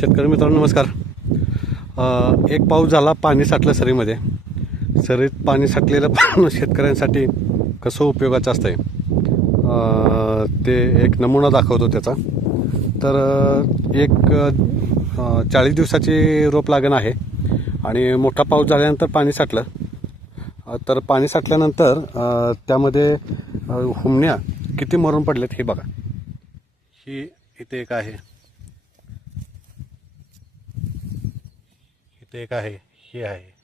शेतकरी मित्रांनो नमस्कार. एक पाऊस झाला, पाणी साठलं सरीमध्ये. सरीत पाणी साठलेलं पाणी शेतकऱ्यांसाठी कसं उपयोगाचं असतंय ते एक नमुना दाखवतो त्याचा. तर एक 40 दिवसाची रोप लागण आहे आणि मोठा पाऊस झाल्यानंतर पाणी साठलं. तर पाणी साठल्यानंतर त्यामध्ये हुमण्या किती मरून पडलेत हे बघा. ही इथे एक आहे, इथे एक आहे, ही आहे.